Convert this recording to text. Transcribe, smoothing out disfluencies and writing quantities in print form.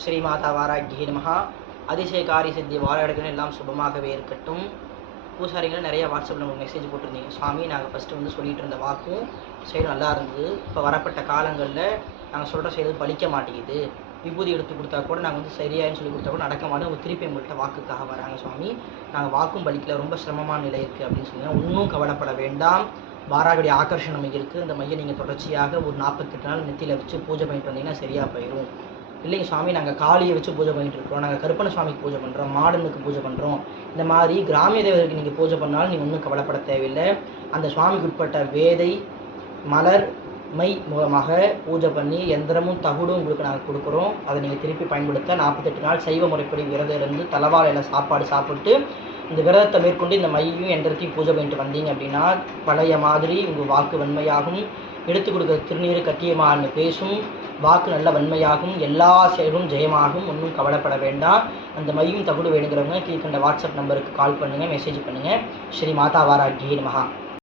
ஸ்ரீ மாதா வாராகியே நமஹா. அதிசய காரிய சித்தி வாராடுகள் எல்லாம் சுபமாகவே இருக்கட்டும். பூசாரிகள் நிறைய வாட்ஸ்அப்பில் நமக்கு மெசேஜ் போட்டிருந்தீங்க. சுவாமி, நாங்கள் ஃபஸ்ட்டு சொல்லிட்டு இருந்த வாக்கும் செயல் நல்லா இருந்தது. இப்போ வரப்பட்ட காலங்களில் நாங்கள் சொல்கிற செயல் பலிக்க மாட்டேங்குது. விபூதி எடுத்து கொடுத்தா கூட நாங்கள் சரியாயின்னு சொல்லி கொடுத்தா கூட நடக்க மாட்டோம். அவங்க திருப்பி உங்கள்கிட்ட வாக்குக்காக வராங்க. சுவாமி, நாங்கள் வாக்கும் பலிக்கல, ரொம்ப சிரமமான நிலை இருக்குது அப்படின்னு சொன்னீங்க. ஒன்றும் கவலைப்பட வேண்டாம். வாராகுடைய ஆகர்ஷணம் இருக்குது. இந்த மையம் நீங்கள் தொடர்ச்சியாக ஒரு 48 நாள் நெத்தியில் வச்சு பூஜை பண்ணிட்டு வந்தீங்கன்னா சரியாக போயிடும். இல்லைங்க சுவாமி, நாங்கள் காளியை வச்சு பூஜை பண்ணிட்டு இருக்கிறோம், நாங்கள் கருப்பண சுவாமிக்கு பூஜை பண்ணுறோம், மாடனுக்கு பூஜை பண்ணுறோம், இந்த மாதிரி கிராமிய தேவருக்கு நீங்கள் பூஜை பண்ணாலும் நீங்கள் ஒன்றும் கவலைப்பட தேவையில்லை. அந்த சுவாமிக்கு உட்பட்ட வேதை மலர் மை மூலமாக பூஜை பண்ணி எந்திரமும் தகுடும் உங்களுக்கு நாங்கள் கொடுக்குறோம். அதை நீங்கள் திருப்பி பயன்படுத்த 48 நாள் சைவ முறைப்படி விரதம் இருந்து தலவாழையில் சாப்பாடு சாப்பிட்டு இந்த விரதத்தை மேற்கொண்டு இந்த மையும் எந்திரத்தையும் பூஜை பண்ணிட்டு வந்தீங்க அப்படின்னா பழைய மாதிரி உங்கள் வாக்கு வன்மையாகும். எடுத்து கொடுக்குற திருநீர் கட்டியமான்னு பேசும். வாக்கு நல்ல வன்மையாகும். எல்லா செயலும் ஜெயமாகும். ஒன்றும் கவலைப்பட வேண்டாம். அந்த மையும் தகுடு வேணுங்கிறவங்க கீழ்கண்ட வாட்ஸ்அப் நம்பருக்கு கால் பண்ணுங்கள், மெசேஜ் பண்ணுங்கள். ஸ்ரீ மாதா வாராகியே நமஹா.